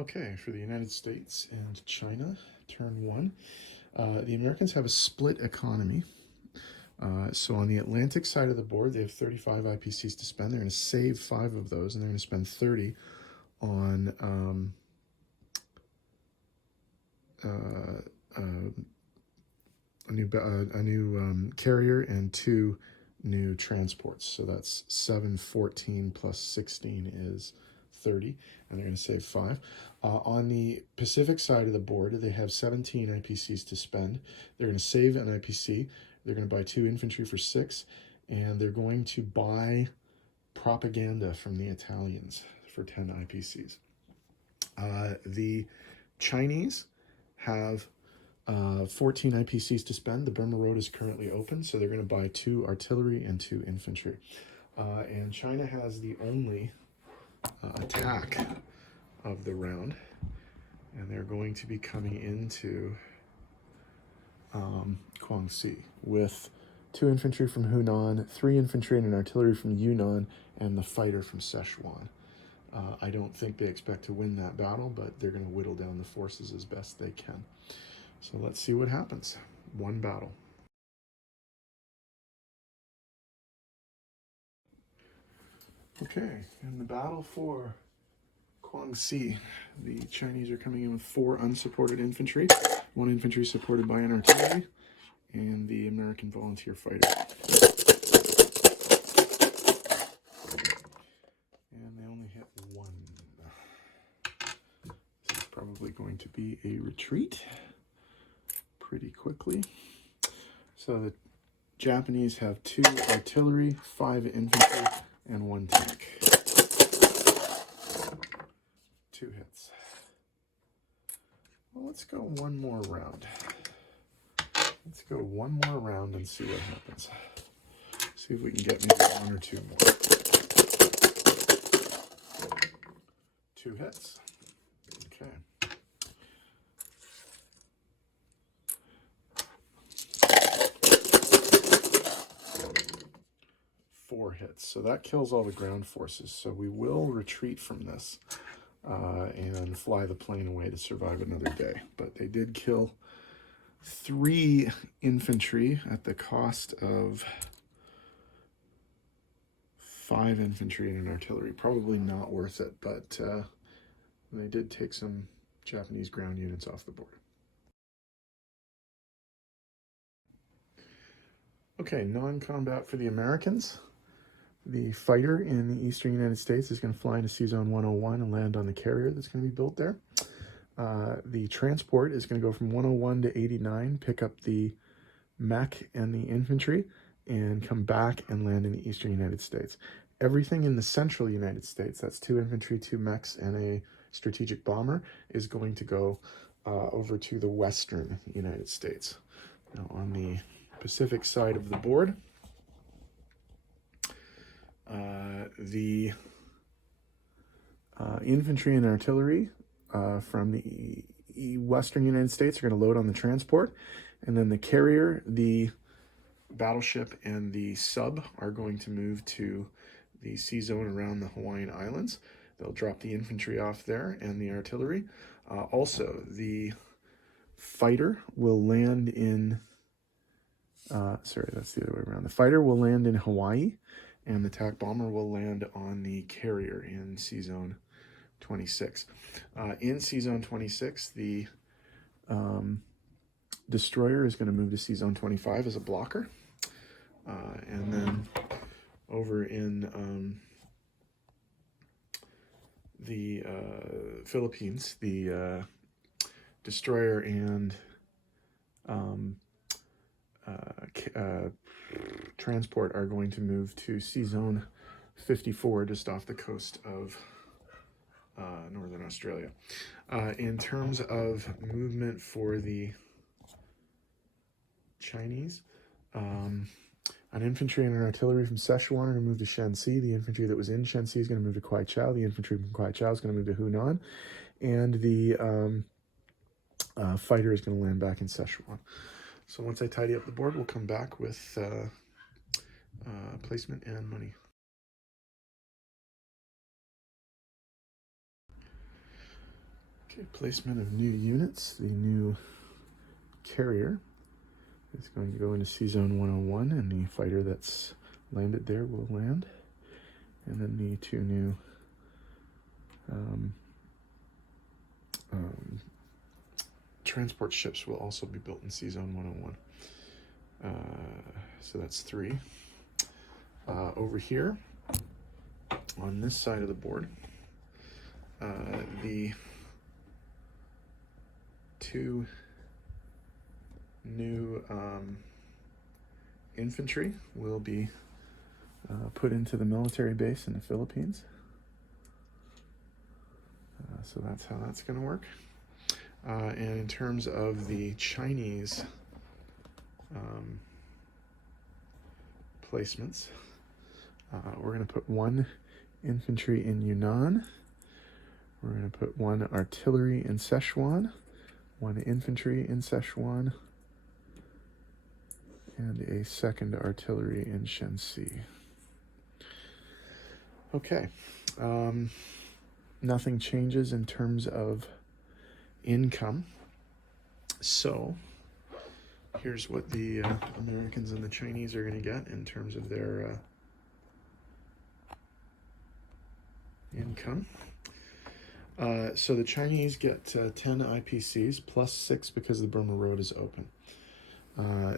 Okay, for the United States and China, turn one. The Americans have a split economy. So on the Atlantic side of the board, they have 35 IPCs to spend. They're going to save 5 of those, and they're going to spend 30 on a new carrier and 2 new transports. So that's 7, 14 plus 16 is 30, and they're going to save 5. On the Pacific side of the board, they have 17 IPCs to spend. They're going to save an IPC. They're going to buy 2 infantry for 6, and they're going to buy propaganda from the Italians for 10 IPCs. The Chinese have 14 IPCs to spend. The Burma Road is currently open, so they're going to buy 2 artillery and 2 infantry. And China has the only attack of the round, and they're going to be coming into Guangxi with 2 infantry from Hunan, 3 infantry and an artillery from Yunnan, and the fighter from Sichuan. I don't think they expect to win that battle, but they're going to whittle down the forces as best they can. So let's see what happens. One battle. Okay, in the battle for Guangxi, the Chinese are coming in with 4 unsupported infantry, 1 infantry supported by an artillery, and the American volunteer fighter. And they only hit 1. This is probably going to be a retreat pretty quickly. So the Japanese have 2 artillery, 5 infantry, and 1 tank. 2 hits. Well, let's go one more round. Let's go one more round and see what happens. See if we can get maybe 1 or 2 more. 2 hits. Okay. 4 hits. So that kills all the ground forces. So we will retreat from this and fly the plane away to survive another day. But they did kill 3 infantry at the cost of 5 infantry and an artillery. Probably not worth it, but they did take some Japanese ground units off the board. Okay, non-combat for the Americans. The fighter in the eastern United States is going to fly into Sea Zone 101 and land on the carrier that's going to be built there. The transport is going to go from 101 to 89, pick up the mech and the infantry, and come back and land in the eastern United States. Everything in the central United States, that's 2 infantry, 2 mechs, and a strategic bomber, is going to go over to the western United States. Now on the Pacific side of the board, the infantry and artillery from the western United States are going to load on the transport, and then the carrier, the battleship, and the sub are going to move to the sea zone around the Hawaiian Islands. They'll drop the infantry off there and the artillery. Also, the fighter will land in sorry, that's the other way around. The fighter will land in Hawaii, and the attack bomber will land on the carrier in Sea Zone 26. In Sea Zone 26, the destroyer is going to move to Sea Zone 25 as a blocker. And then over in the Philippines, the destroyer and transport are going to move to Sea Zone 54 just off the coast of Northern Australia. In terms of movement for the Chinese, an infantry and an artillery from Sichuan are going to move to Shanxi. The infantry that was in Shanxi is going to move to Kwaichao. The infantry from Kwaichao is going to move to Hunan. And the fighter is going to land back in Sichuan. So once I tidy up the board, we'll come back with placement and money. Okay, placement of new units. The new carrier is going to go into Sea Zone 101, and the fighter that's landed there will land. And then the two new transport ships will also be built in Sea Zone 101. So that's 3. Over here, on this side of the board, the 2 new infantry will be put into the military base in the Philippines. So that's how that's going to work. And in terms of the Chinese placements, we're going to put 1 infantry in Yunnan. We're going to put 1 artillery in Sichuan, 1 infantry in Sichuan, and a 2nd artillery in Shenxi. Okay. Nothing changes in terms of income. So here's what the Americans and the Chinese are going to get in terms of their income. So the Chinese get 10 IPCs plus 6 because the Burma Road is open.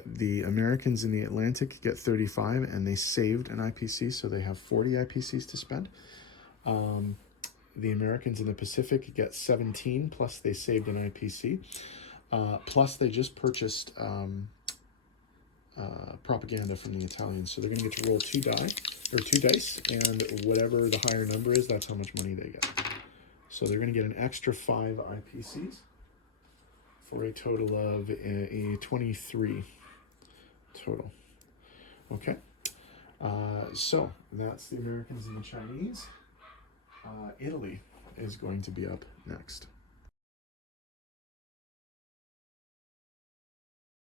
The Americans in the Atlantic get 35, and they saved an IPC, so they have 40 IPCs to spend. The Americans in the Pacific get 17, plus they saved an IPC. Plus they just purchased propaganda from the Italians, so they're going to get to roll 2 dice, and whatever the higher number is, that's how much money they get. So they're going to get an extra 5 IPCs for a total of a 23 total. Okay, so that's the Americans and the Chinese. Italy is going to be up next.